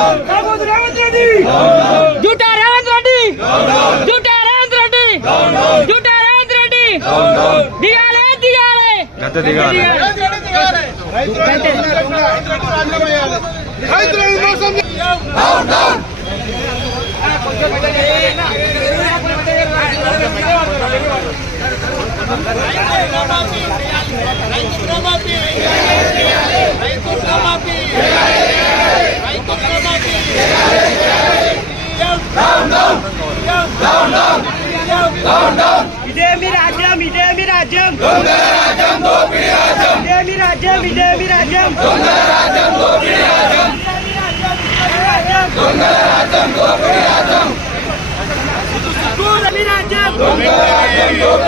రేవంత్ రెడ్డి! జూటా రేవంత్ రెడ్డి! జూటా రేవంత్ రెడ్డి! జూటా రేవంత్ రెడ్డి దిగాలే. దిగాలే. గత దిగాలి ఇదే మీ రాజ్యం ఇదే మీ రాజ్యం ఇదే మీ రాజ్యం ఇదే మీ రాజ్యం.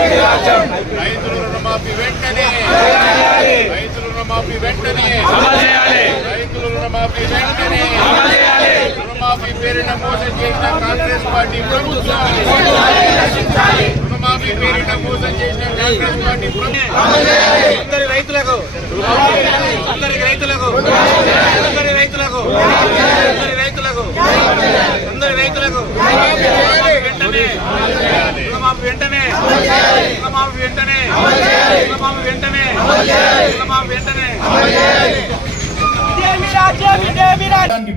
మీ రాజ్యం. రైతుల రుణమాఫీ వెంటనే. రైతుల రుణమాఫీ వెంటనే. రైతుల రుణమాఫీ వెంటనే రుణమాఫీ పేరిట మోసం చేసిన కాంగ్రెస్ పార్టీ ప్రభుత్వం రుణమాఫీ పేరిట మోసం చేసిన కాంగ్రెస్ పార్టీ ప్రభుత్వం అందరి రైతులకు అందరి రైతులకు అందరి రైతులకు అందరి రైతులకు అందరి రైతులకు వెంటనే రుణమాఫీ వెంటనే రుణమాఫీ వెంటనే రుణమాఫీ వెంటనే రుణమాఫీ వెంటనే.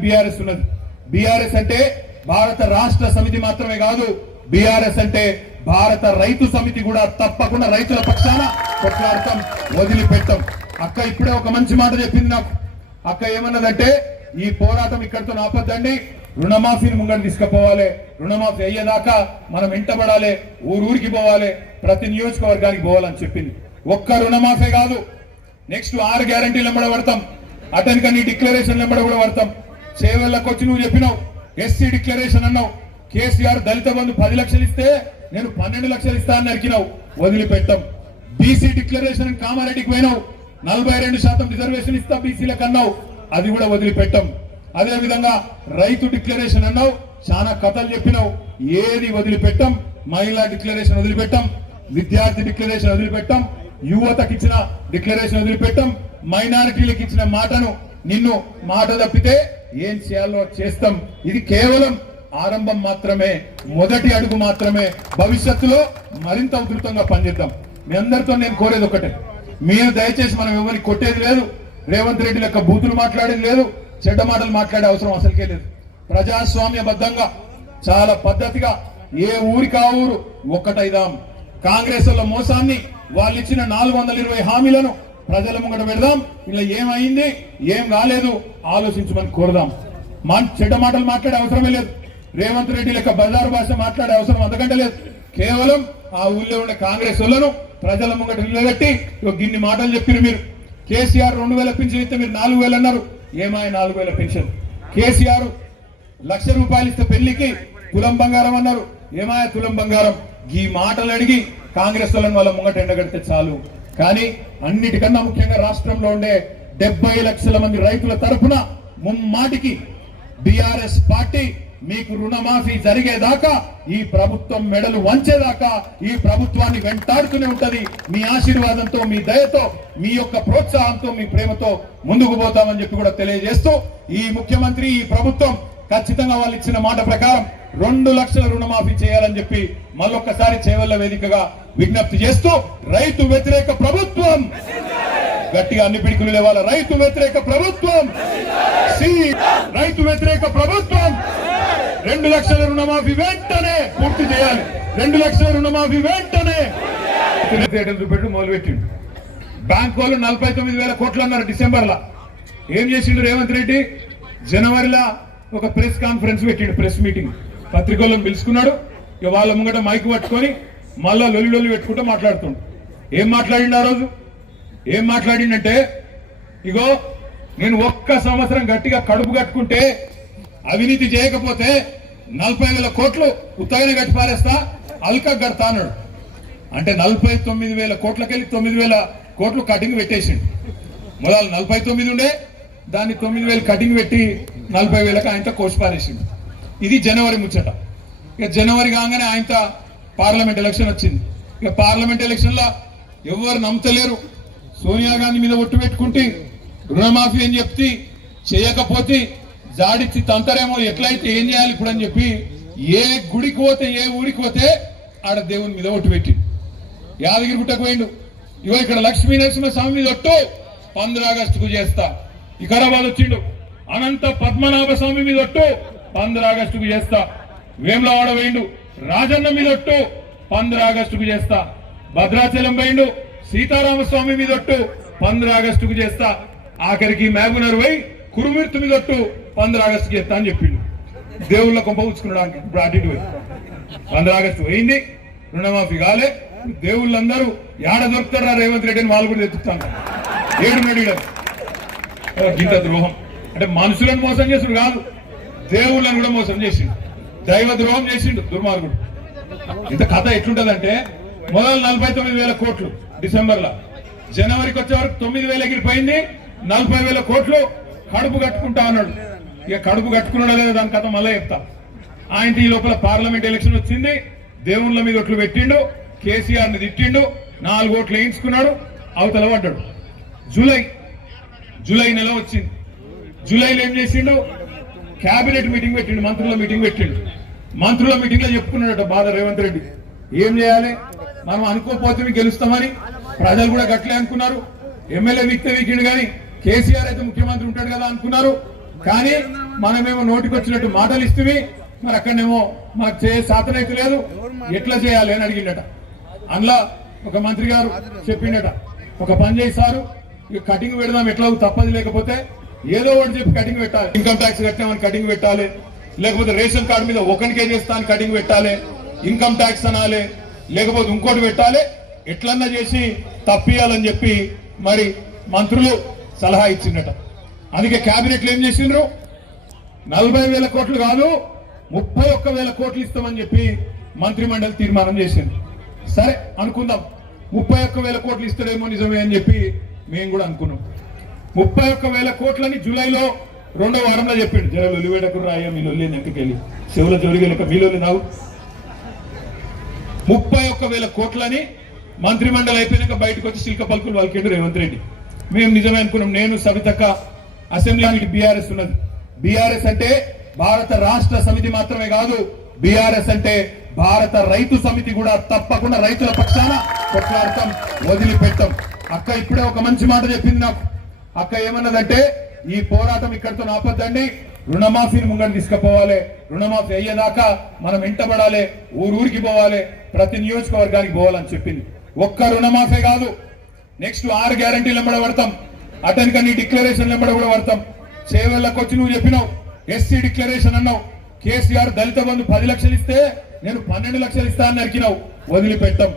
బీఆర్ఎస్ ఉన్నది. బీఆర్ఎస్ అంటే భారత రాష్ట్ర సమితి మాత్రమే కాదు బీఆర్ఎస్ అంటే భారత రైతు సమితి కూడా తప్పకుండా రైతుల పక్షాన కొట్లాడతాం వదిలిపెట్టాం అక్క ఇప్పుడే ఒక మంచి మాట చెప్పింది నాకు. అక్క ఏమన్నదంటే ఈ పోరాటం ఇక్కడితో ఆపద్దండి రుణమాఫీని ముంగడు తీసుకుపోవాలి. రుణమాఫీ అయ్యేదాకా మనం ఇంటబడాలి ఊరూరికి పోవాలి ప్రతి నియోజకవర్గానికి పోవాలని చెప్పింది. ఒక్క రుణమాఫీ కాదు నెక్స్ట్ ఆరు గ్యారంటీలు ఎంబడ పడతాం. అతనికి నీ డిక్లరేషన్ ఎంబడ కూడా పడతాం. సేవలకు వచ్చి నువ్వు చెప్పినావు ఎస్సీ డిక్లరేషన్ అన్నావు. కేసీఆర్ దళిత బంధు పది లక్షలు ఇస్తే నేను పన్నెండు లక్షలు ఇస్తా అని నరికినావు. వదిలిపెట్టాం. బీసీ డిక్లరేషన్ కామారెడ్డికి పోయినావు. నలభై రెండు శాతం రిజర్వేషన్ ఇస్తా బీసీలకు అన్నావు. అది కూడా వదిలిపెట్టాం. అదే విధంగా రైతు డిక్లరేషన్ అన్నావు. చాలా కథలు చెప్పినావు. ఏది వదిలిపెట్టాం? మహిళా డిక్లరేషన్ వదిలిపెట్టాం. విద్యార్థి డిక్లరేషన్ వదిలిపెట్టాం. యువతకి ఇచ్చిన డిక్లరేషన్ వదిలిపెట్టాం. మైనారిటీలకు ఇచ్చిన మాటను నిన్ను మాట తప్పితే ఏం చేయాలో చేస్తాం. ఇది కేవలం ఆరంభం మాత్రమే మొదటి అడుగు మాత్రమే. భవిష్యత్తులో మరింత ఉధృతంగా పనిచేద్దాం. మీ అందరితో నేను కోరేది ఒకటే మీరు దయచేసి మనం ఎవరిని కొట్టేది లేదు. రేవంత్ రెడ్డి యొక్క బూతులు మాట్లాడేది లేదు. చెడ్డ మాటలు మాట్లాడే అవసరం అసలుకే లేదు. ప్రజాస్వామ్యబద్ధంగా చాలా పద్ధతిగా ఏ ఊరికి ఆ ఊరు ఒక్కటైదాం. కాంగ్రెస్ మోసాన్ని వాళ్ళు ఇచ్చిన నాలుగు వందల ఇరవై హామీలను ప్రజల ముంగట పెడదాం. ఇలా ఏమైంది? ఏం కాలేదు ఆలోచించమని కోరదాం. మా చెడ్డ మాటలు మాట్లాడే అవసరమే లేదు. రేవంత్ రెడ్డి లెక్క బజారు భాష మాట్లాడే అవసరం అంతకంటే లేదు. కేవలం ఆ ఊళ్ళో ఉండే కాంగ్రెస్ వాళ్ళను ప్రజల ముంగట నిలబెట్టి గిన్ని మాటలు చెప్పిరు మీరు. కేసీఆర్ రెండు వేల పెన్షన్ ఇస్తే మీరు నాలుగు వేలు అన్నారు. ఏమాయ నాలుగు వేల పెన్షన్ కేసీఆర్ లక్ష రూపాయలు ఇస్తే పెళ్ళికి తులం బంగారం అన్నారు. ఏమాయ తులం బంగారం? ఈ మాటలు అడిగి కాంగ్రెస్ వాళ్ళని వాళ్ళ ముంగట ఎండగడితే చాలు. కానీ అన్నిటికన్నా ముఖ్యంగా రాష్ట్రంలో ఉండే డెబ్బై లక్షల మంది రైతుల తరఫున ముమ్మాటికి బిఆర్ఎస్ పార్టీ మీకు రుణమాఫీ జరిగేదాకా ఈ ప్రభుత్వం మెడలు వంచేదాకా ఈ ప్రభుత్వాన్ని వెంటాడుతూనే ఉంటది. మీ ఆశీర్వాదంతో మీ దయతో మీ యొక్క ప్రోత్సాహంతో మీ ప్రేమతో ముందుకు పోతామని చెప్పి కూడా తెలియజేస్తూ ఈ ముఖ్యమంత్రి ఈ ప్రభుత్వం ఖచ్చితంగా వాళ్ళు ఇచ్చిన మాట ప్రకారం రెండు లక్షల రుణమాఫీ చేయాలని చెప్పి మళ్ళొక్కసారి చేవల్ల వేదికగా విజ్ఞప్తి చేస్తూ రైతు వ్యతిరేక ప్రభుత్వం! గట్టిగా అన్ని పిడికులు లేవాల? రైతు వ్యతిరేక ప్రభుత్వం! సి! రైతు వ్యతిరేక ప్రభుత్వం! రెండు లక్షల రుణమాఫీ వెంటనే పూర్తి చేయాలి. రెండు లక్షల రుణమాఫీ వెంటనే థియేటర్లు మొదలుపెట్టిండు బ్యాంక్ వాళ్ళు నలభై తొమ్మిది వేల కోట్లు అన్నారు డిసెంబర్ లా ఏం చేసిండు రేవంత్ రెడ్డి? జనవరిలో ఒక ప్రెస్ కాన్ఫరెన్స్ పెట్టిండు ప్రెస్ మీటింగ్. పత్రికలను పిలుచుకున్నాడు. ఇక వాళ్ళ ముంగట మైక్ పట్టుకొని మళ్ళా లొల్లి లొల్లి పెట్టుకుంటూ మాట్లాడుతుండు. ఏం మాట్లాడిండు ఆ రోజు? ఏం మాట్లాడిండంటే ఇగో నేను ఒక్క సంవత్సరం గట్టిగా కడుపు కట్టుకుంటే అవినీతి చేయకపోతే నలభై వేల కోట్లు ఉత్తగానే కట్టి పారేస్తా అల్కా కడతా అన్నాడు అంటే నలభై తొమ్మిది వేల కోట్లకెళ్ళి తొమ్మిది వేల కోట్లు కటింగ్ పెట్టేసిండు. మొదలు నలభై తొమ్మిది ఉండే దాన్ని తొమ్మిది వేలు కటింగ్ పెట్టి నలభై వేలకు ఆయనతో కోసి పారేసిండు. ఇది జనవరి ముచ్చట. ఇక జనవరి కాగానే ఆయనతో పార్లమెంట్ ఎలక్షన్ వచ్చింది. ఇక పార్లమెంట్ ఎలక్షన్లో ఎవరు నమ్మతలేరు. సోనియా గాంధీ మీద ఒట్టు పెట్టుకుంటే రుణమాఫీ అని చెప్తే చేయకపోతే జాడిచ్చి తంతరేమో ఎట్లయితే ఏం చేయాలి ఇప్పుడు అని చెప్పి ఏ గుడికి పోతే ఏ ఊరికి పోతే ఆడ దేవుని మీద ఒట్టు పెట్టి యాదగిరి గుట్టకు పోయిండు. ఇగో ఇక్కడ లక్ష్మీ నరసింహ స్వామి మీద ఒట్టు పంద్ర ఆగస్టుకు చేస్తా. వికారాబాద్ వచ్చిండు. అనంత పద్మనాభ స్వామి మీద ఒట్టు పంద్ర ఆగస్టుకు చేస్తా. వేములవాడ పోయిండు. రాజన్న మీద ఒట్టు పంద్ర ఆగస్టుకు చేస్తా. భద్రాచలం పోయిండు. సీతారామ స్వామి మీద ఒట్టు పంద్ర ఆగస్టుకు చేస్తా. ఆఖరికి మేగునరు పోయి కురుమూర్తి మీద ఒట్టు పంద్ర ఆగస్టు చేస్తా అని చెప్పిండు. దేవుళ్ళ కొంప పుచ్చుకున్నాడు ఇప్పుడు అటు పంద్ర ఆగస్టు పోయింది రుణమాఫీ కాలే. దేవుళ్ళందరూ ఏడ దొరుకుతారా రేవంత్ రెడ్డిని వాళ్ళు కూడా తెచ్చుతాను ఏడు నడియడం గింత ద్రోహం. అంటే మనుషులను మోసం చేసుడు కాదు దేవుళ్ళని కూడా మోసం చేసిండు. దైవ ద్రోహం చేసిండు దుర్మార్గుడు. ఇంత కథ ఎట్లుంటదంటే మొదలు నలభై తొమ్మిది వేల కోట్లు డిసెంబర్లో జనవరికి వచ్చే వరకు తొమ్మిది వేల ఎగిరిపోయింది నలభై వేల కోట్లు కడుపు కట్టుకుంటా అన్నాడు. ఇక కడుపు కట్టుకున్నాడా లేదా దాని కథ మళ్ళీ చెప్తా. ఆయన ఈ లోపల పార్లమెంట్ ఎలక్షన్ వచ్చింది. దేవుళ్ళ మీద ఒట్లు పెట్టిండు. కేసీఆర్ని తిట్టిండు. నాలుగు ఓట్లు వేయించుకున్నాడు. అవతల పడ్డాడు. జూలై. జూలై నెల వచ్చింది. జూలైలో ఏం చేసిండు? క్యాబినెట్ మీటింగ్ పెట్టిండు. మంత్రుల మీటింగ్ పెట్టిండు. మంత్రుల మీటింగ్లో చెప్పుకున్నాడట బాధ రేవంత్ రెడ్డి. ఏం చేయాలి? మనం అనుకోకపోతే మీకు గెలుస్తామని ప్రజలు కూడా గట్లే అనుకున్నారు. ఎమ్మెల్యే వీక్తే వీకిండు కానీ కేసీఆర్ అయితే ముఖ్యమంత్రి ఉంటాడు కదా అనుకున్నారు. కానీ మనమేమో నోటికొచ్చినట్టు మాటలు ఇస్తుంది మరి అక్కడనేమో మాకు చేయ సాతనైతే లేదు. ఎట్లా చేయాలి అని అడిగిండట. అందులో ఒక మంత్రి గారు చెప్పిండట. ఒక పని చేశారు ఇక కటింగ్ పెడదాం ఎట్లా తప్పదు లేకపోతే ఏదో ఒకటి చెప్పి కటింగ్ పెట్టాలి. ఇన్కమ్ ట్యాక్స్ కట్టామని కటింగ్ పెట్టాలి. లేకపోతే రేషన్ కార్డు మీద ఒకరికే చేస్తాను కటింగ్ పెట్టాలి. ఇన్కమ్ ట్యాక్స్ అనాలి. లేకపోతే ఇంకోటి పెట్టాలి. ఎట్లన్నా చేసి తప్పియాలని చెప్పి మరి మంత్రులు సలహా ఇచ్చిండట. అందుకే కేబినెట్లు ఏం చేసిండ్రు? నలభై వేల కోట్లు కాదు ముప్పై ఒక్క వేల కోట్లు ఇస్తామని చెప్పి మంత్రిమండలి తీర్మానం చేసింది సరే అనుకుందాం. ముప్పై ఒక్క వేల కోట్లు ఇస్తాడేమో నిజమే అని చెప్పి మేము కూడా అనుకున్నాం. ముప్పై ఒక్క వేల కోట్లని జూలైలో రెండో వారంలో చెప్పిండు. జర లొలివేడకు రాయ మీ లొల్లి నెక్కకెళ్ళి. చెవుల జోలిగెలక మీ నావు ముప్పై ఒక్క వేల కోట్లని మంత్రిమండలి అయిపోయినాక బయటకు వచ్చి శిల్క పలుకులు వాళ్ళకిండు రేవంత్ రెడ్డి. మేము నిజమే అనుకున్నాం. నేను సవితక్క అసెంబ్లీ మీటి బీఆర్ఎస్ ఉన్నది. బీఆర్ఎస్ అంటే భారత రాష్ట్ర సమితి మాత్రమే కాదు బీఆర్ఎస్ అంటే భారత రైతు సమితి కూడా తప్పకుండా రైతుల పక్షాన కొట్లాడతాం వదిలిపెట్టాం అక్క ఇప్పుడే ఒక మంచి మాట చెప్పింది నాకు. అక్క ఏమన్నదంటే ఈ పోరాటం ఇక్కడితో ఆపద్దండి రుణమాఫీని ముంగడు తీసుకుపోవాలి. రుణమాఫీ అయ్యేదాకా మనం ఇంటబడాలి ఊరూరికి పోవాలి ప్రతి నియోజకవర్గానికి పోవాలని చెప్పింది. ఒక్క రుణమాఫీ కాదు నెక్స్ట్ ఆరు గ్యారంటీలు ఎంబడ పడతాం అతనికి నీ డిక్లరేషన్ ఎంబడ కూడా పడతాం సేవలకు వచ్చి నువ్వు చెప్పినావు. ఎస్సీ డిక్లరేషన్ అన్నావు. కేసీఆర్ దళిత బంధు పది లక్షలు ఇస్తే నేను పన్నెండు లక్షలు ఇస్తా అని నరికినావు. వదిలిపెట్టాం.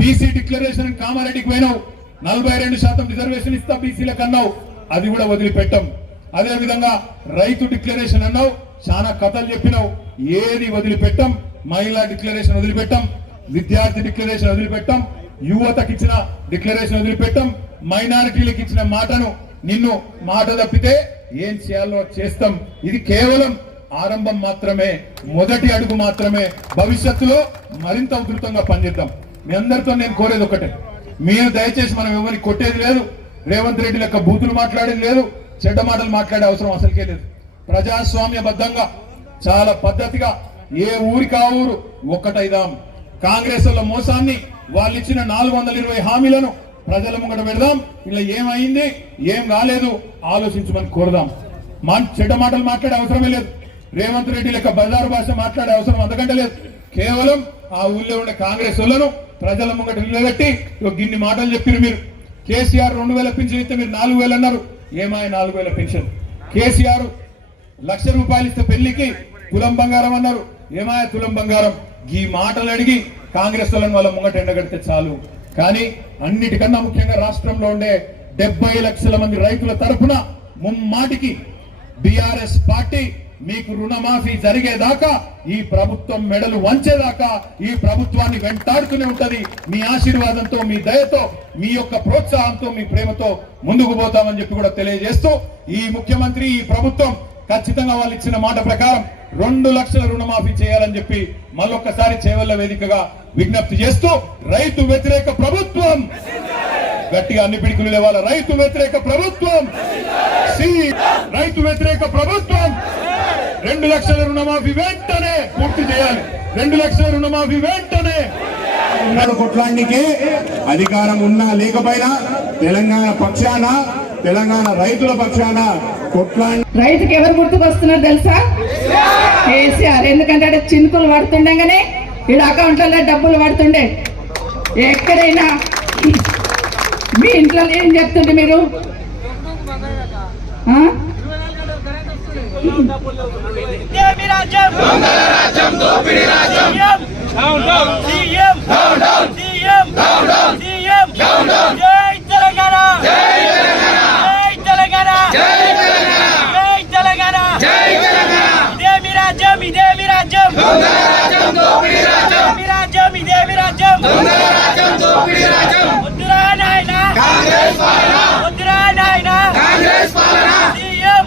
బీసీ డిక్లరేషన్ కామారెడ్డికి పోయినావు. నలభై రెండు శాతం రిజర్వేషన్ ఇస్తా బీసీలకు అన్నావు. అది కూడా వదిలిపెట్టాం. అదే విధంగా రైతు డిక్లరేషన్ అన్నావు. చాలా కథలు చెప్పినావు. ఏది వదిలిపెట్టాం? మహిళా డిక్లరేషన్ వదిలిపెట్టాం. విద్యార్థి డిక్లరేషన్ వదిలిపెట్టాం. యువతకి ఇచ్చిన డిక్లరేషన్ వదిలిపెట్టాం. మైనారిటీలకు ఇచ్చిన మాటను నిన్ను మాట తప్పితే ఏం చేయాలో చేస్తాం. ఇది కేవలం ఆరంభం మాత్రమే మొదటి అడుగు మాత్రమే. భవిష్యత్తులో మరింత ఉధృతంగా పనిచేద్దాం. మీ అందరితో నేను కోరేది ఒకటే. మీరు దయచేసి మనం ఎవరిని కొట్టేది లేదు. రేవంత్ రెడ్డి లెక్క బూతులు మాట్లాడేది లేదు. చెడ్డ మాటలు మాట్లాడే అవసరం అసలుకే లేదు. ప్రజాస్వామ్యబద్ధంగా చాలా పద్ధతిగా ఏ ఊరికి ఆ ఊరు ఒక్కటైదాం కాంగ్రెస్ మోసాన్ని వాళ్ళు ఇచ్చిన నాలుగు వందల ఇరవై హామీలను ప్రజల ముంగట పెడదాం. ఇలా ఏమైంది? ఏం కాలేదు ఆలోచించమని కోరదాం. మా చెడ్డ మాటలు మాట్లాడే అవసరమే లేదు. రేవంత్ రెడ్డి లెక్క బజారు భాష మాట్లాడే అవసరం అంతకంటే లేదు. కేవలం ఆ ఊళ్ళో ఉండే కాంగ్రెస్ వాళ్ళను ప్రజల ముంగట నిలబెట్టి గిన్ని మాటలు చెప్పారు మీరు. కేసీఆర్ రెండు వేల పెన్షన్ ఇస్తే మీరు నాలుగు వేలు అన్నారు. ఏమాయ నాలుగు వేల పెన్షన్ కేసీఆర్ లక్ష రూపాయలు ఇస్తే పెళ్ళికి తులం బంగారం అన్నారు. ఏమాయ తులం బంగారం? ఈ మాటలు అడిగి కాంగ్రెస్ వాళ్ళని వాళ్ళ ముంగట ఎండగడితే చాలు. కానీ అన్నిటికన్నా ముఖ్యంగా రాష్ట్రంలో ఉండే డెబ్బై లక్షల మంది రైతుల తరఫున ముమ్మాటికి బిఆర్ఎస్ పార్టీ మీకు రుణమాఫీ జరిగేదాకా ఈ ప్రభుత్వం మెడలు వంచేదాకా ఈ ప్రభుత్వాన్ని వెంటాడుతూనే ఉంటది. మీ ఆశీర్వాదంతో మీ దయతో మీ యొక్క ప్రోత్సాహంతో మీ ప్రేమతో ముందుకు పోతామని చెప్పి కూడా తెలియజేస్తూ ఈ ముఖ్యమంత్రి ఈ ప్రభుత్వం ఖచ్చితంగా వాళ్ళు ఇచ్చిన మాట ప్రకారం రెండు లక్షల రుణమాఫీ చేయాలని చెప్పి మళ్ళొక్కసారి చేవల్ల వేదికగా విజ్ఞప్తి చేస్తూ రైతు వ్యతిరేక ప్రభుత్వం! గట్టిగా అన్ని పిడికులు లేవాల? రైతు వ్యతిరేక ప్రభుత్వం! సి రైతు వ్యతిరేక ప్రభుత్వం! రెండు లక్షల రుణమాఫీ వెంటనే పూర్తి చేయాలి. రెండు లక్షల రుణమాఫీ వెంటనే! కొట్లానికి అధికారం ఉన్నా లేకపోయినా తెలంగాణ పక్షాన తెలంగాణ రైతుల పక్షాన రైతుకి ఎవరు గుర్తుకొస్తున్నారు తెలుసా? కేసీఆర్. ఎందుకంటే ఆడ చినుకులు పడుతుండగానే ఈడ అకౌంట్లలో డబ్బులు పడుతుండే. ఎక్కడైనా మీ ఇంట్లో ఏం చెప్తుండే మీరు? ఆ? జై తెలంగాణ జై తెలంగాణ జై తెలంగాణ ఇదేమి రాజ్యం ఇదేమి రాజ్యం. రాజ్యం ఇదేమి రాజ్యం. వద్దురా నాయనా. వద్దురా నాయనా. సీఎం.